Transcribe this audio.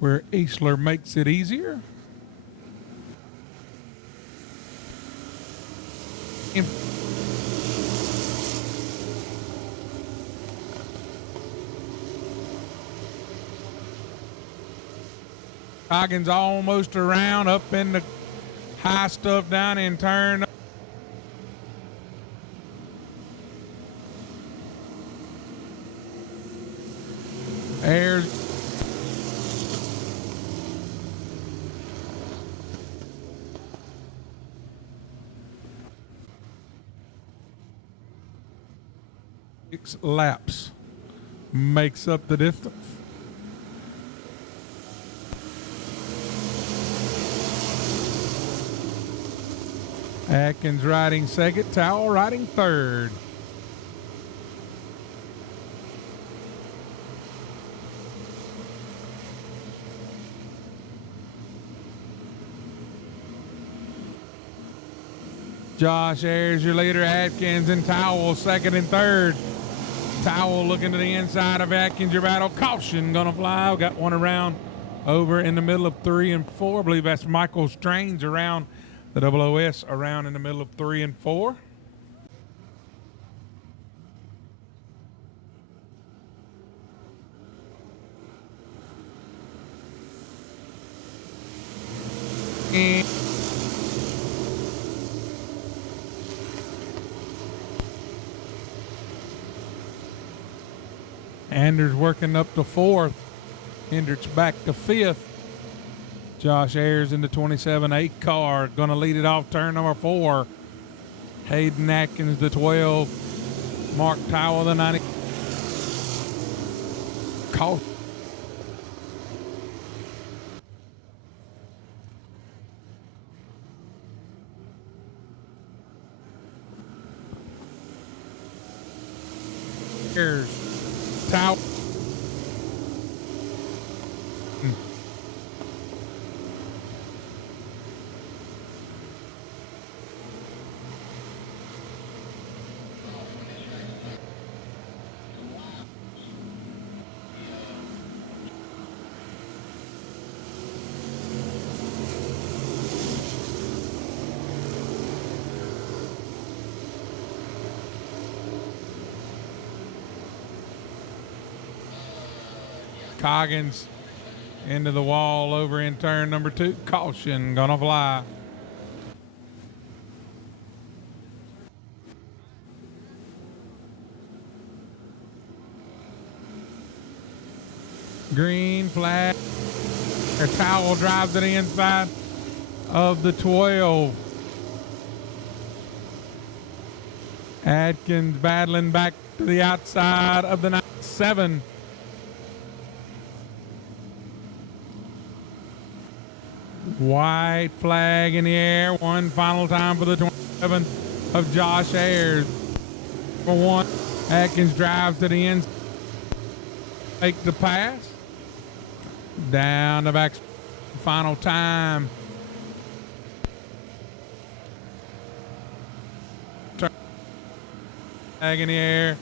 where Eisler makes it easier. Coggins almost around, up in the high stuff down in turn. Ayers. Six laps makes up the distance. Atkins riding second, Towel riding third. Josh Ayers, your leader. Atkins and Towel second and third. Towel looking to the inside of Atkins. Your battle. Caution gonna fly. Got one around over in the middle of 3 and 4. I believe that's Michael Strange around the OOS around in the middle of 3 and 4. And Anders working up to 4th. Hendricks back to 5th. Josh Ayers in the 27-8 car. Going to lead it off turn number 4. Hayden Atkins, the 12. Mark Towell, the 90. Call. Ayers, Towell. Coggins into the wall over in turn number 2. Caution gonna fly. Green flag. Their Towel drives to the inside of the 12. Atkins battling back to the outside of the 7. White flag in the air. One final time for the 27 of Josh Ayers. For 1, Atkins drives to the end. Make the pass. Down the back. Final time. Flag in the air.